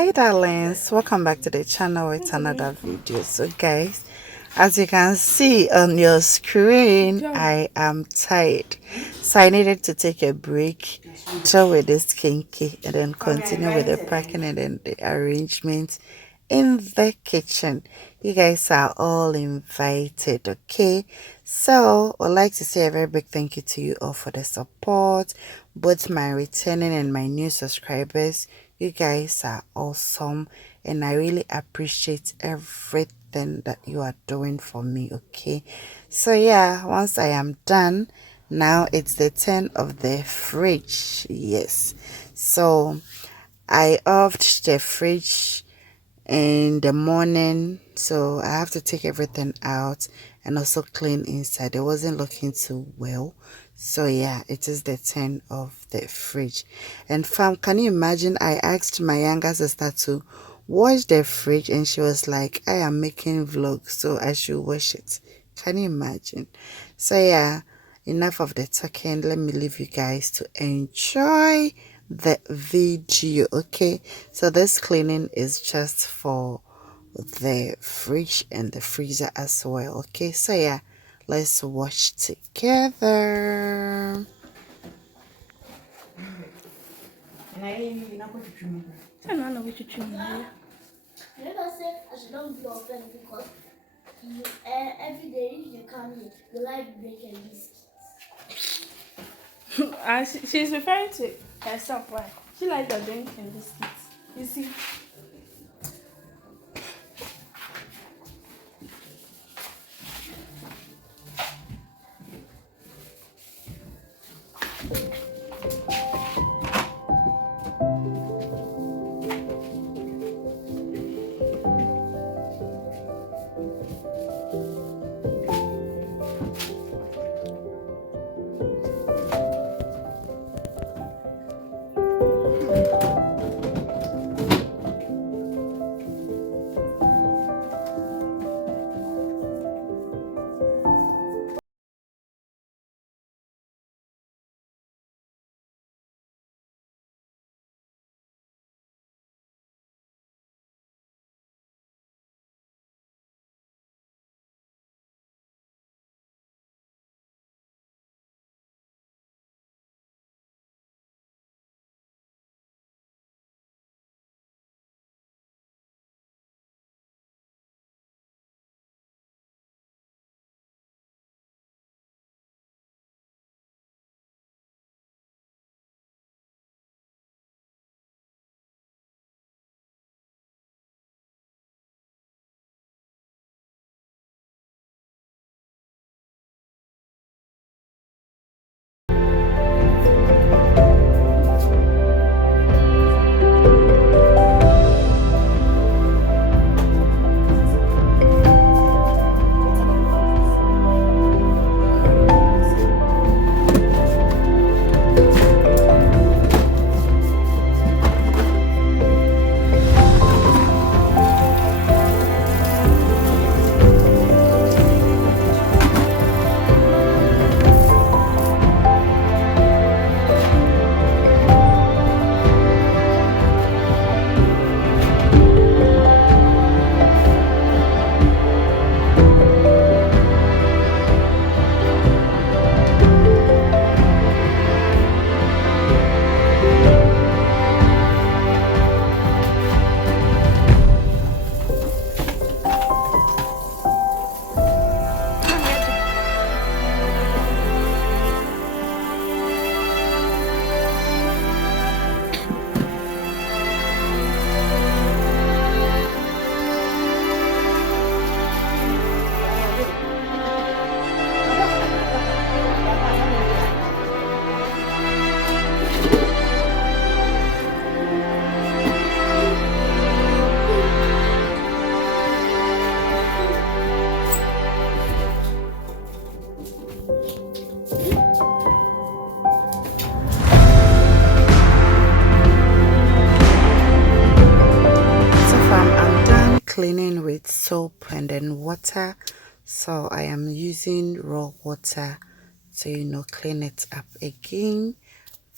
Hi darlings, welcome back to the channel with another video. So guys, as you can see on your screen, I am tired, so I needed to take a break, chill with this kinky, and then continue with the packing and then the arrangement in the kitchen. You guys are all invited, okay? So I'd like to say a very big thank you to you all for the support, both my returning and my new subscribers. You guys are awesome, and I really appreciate everything that you are doing for me, okay? So yeah, once I am done, now it's the turn of the fridge. Yes, so I offed the fridge in the morning, so I have to take everything out and also clean inside. It wasn't looking too well, so yeah, it is the turn of the fridge. And fam, can you imagine, I asked my younger sister to wash the fridge and she was like, I am making vlogs, so I should wash it. Can you imagine? So yeah, enough of the talking, let me leave you guys to enjoy the video. Okay, so this cleaning is just for the fridge and the freezer as well. Okay, so yeah, let's wash together. I don't know what you're doing. Never say I should not be offended because you, every day if you come here, you like breaking biscuits. She's referring to herself, right? She likes the drinking biscuits. You see? Cleaning with soap and then water, so I am using raw water to clean it up again.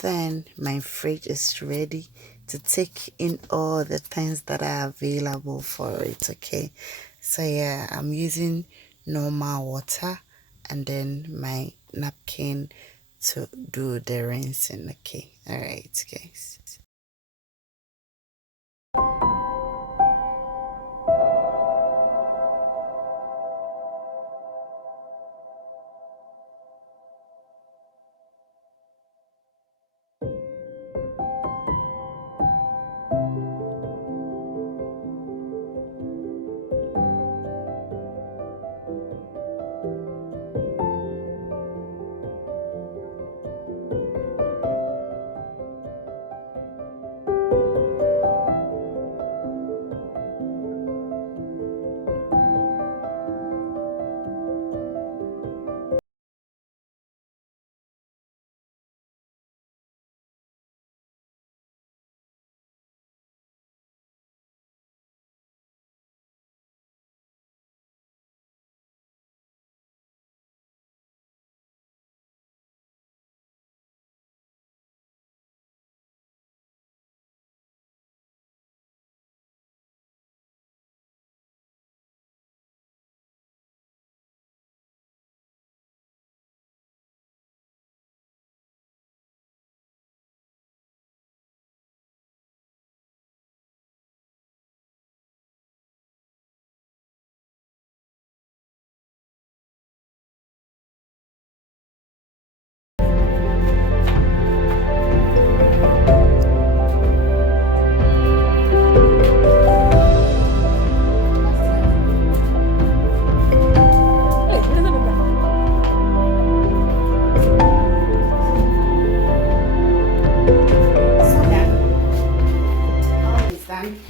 then my fridge is ready to take in all the things that are available for it. Okay, so yeah, I'm using normal water and then my napkin to do the rinsing. Okay, all right guys.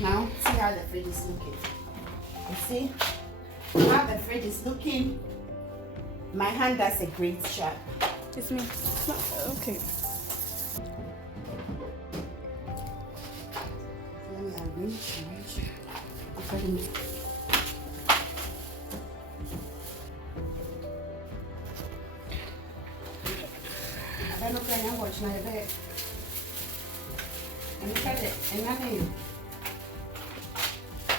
Now, see how the fridge is looking. You see how the fridge is looking? My hand does a great job. It's me. No, okay. Let me arrange. I don't know if I'm watching my bed. And look at it. And nothing.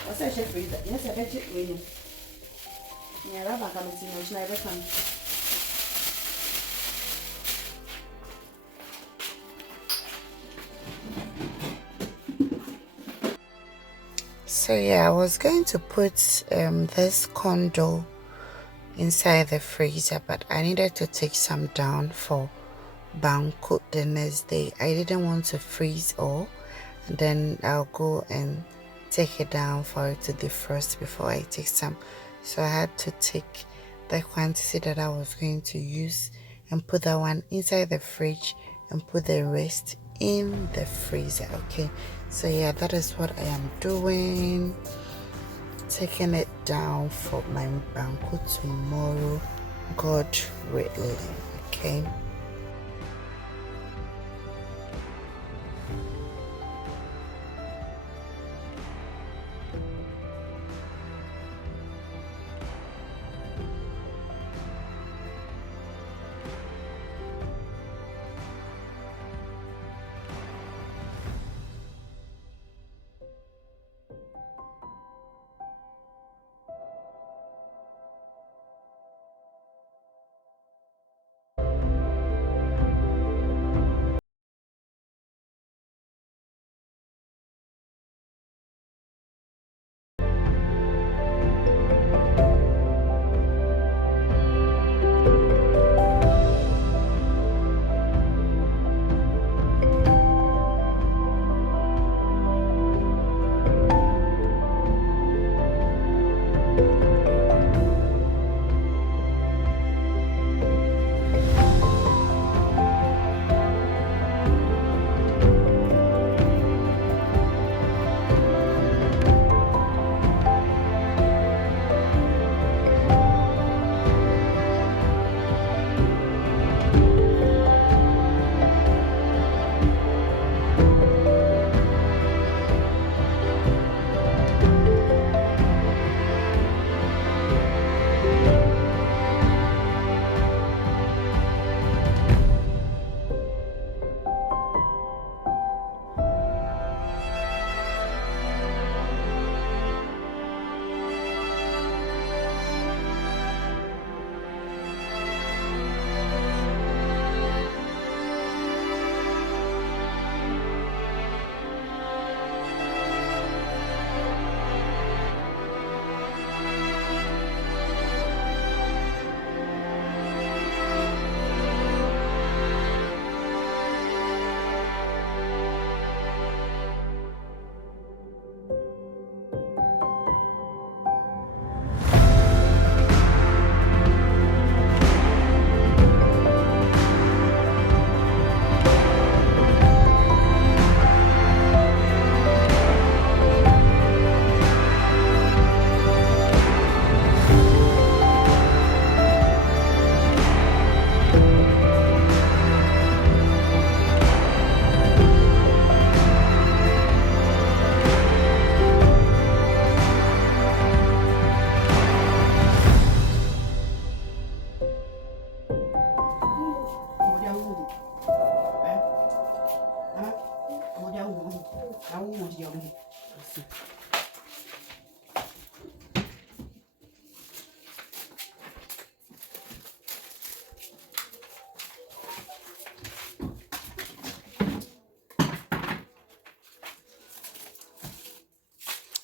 What's that chef freezer? Yes, I bet it winning. Yeah, that's not coming to much. Never come. So yeah, I was going to put this condo inside the freezer, but I needed to take some down for banquet the next day. I didn't want to freeze all, and then I'll go and take it down for it to defrost before I take some. So I had to take the quantity that I was going to use and put that one inside the fridge and put the rest in the freezer. Okay, so yeah, that is what I am doing, taking it down for my banquet tomorrow, God willing. Okay.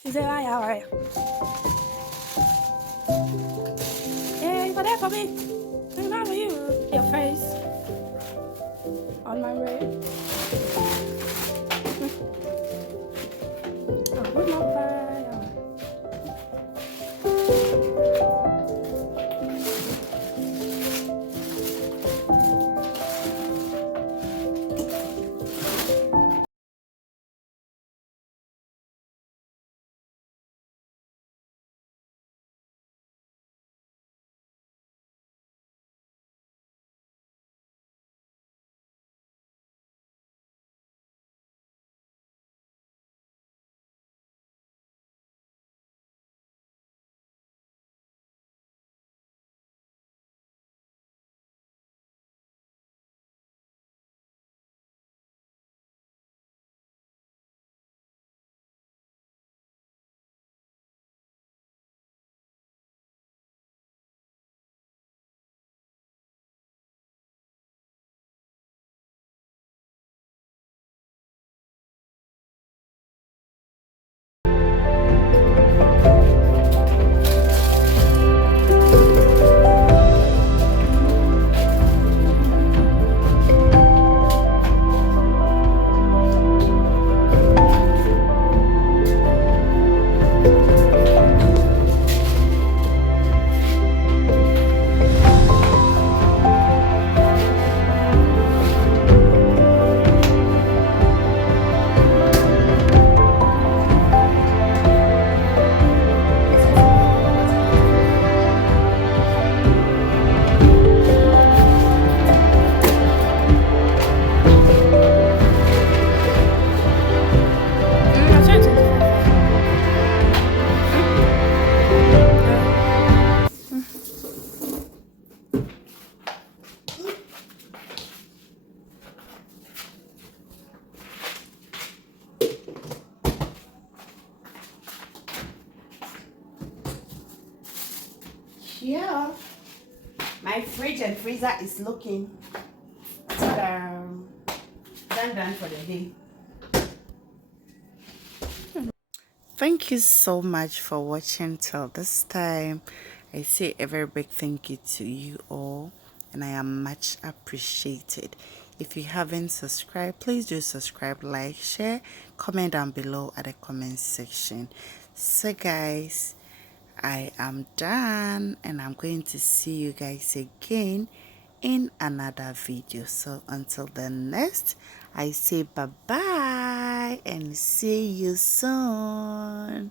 Is it right? All right. Hey, for that for me. Think about you. Your face on my way. Oh, good luck, bye. I'm trying to 25. Yeah, my fridge and freezer is looking done for the day. Thank you so much for watching till this time. I say a very big thank you to you all, and I am much appreciated. If you haven't subscribed, please do subscribe, like, share, comment down below at the comment section. So guys, I am done, and I'm going to see you guys again in another video. So until the next, I say bye bye and see you soon.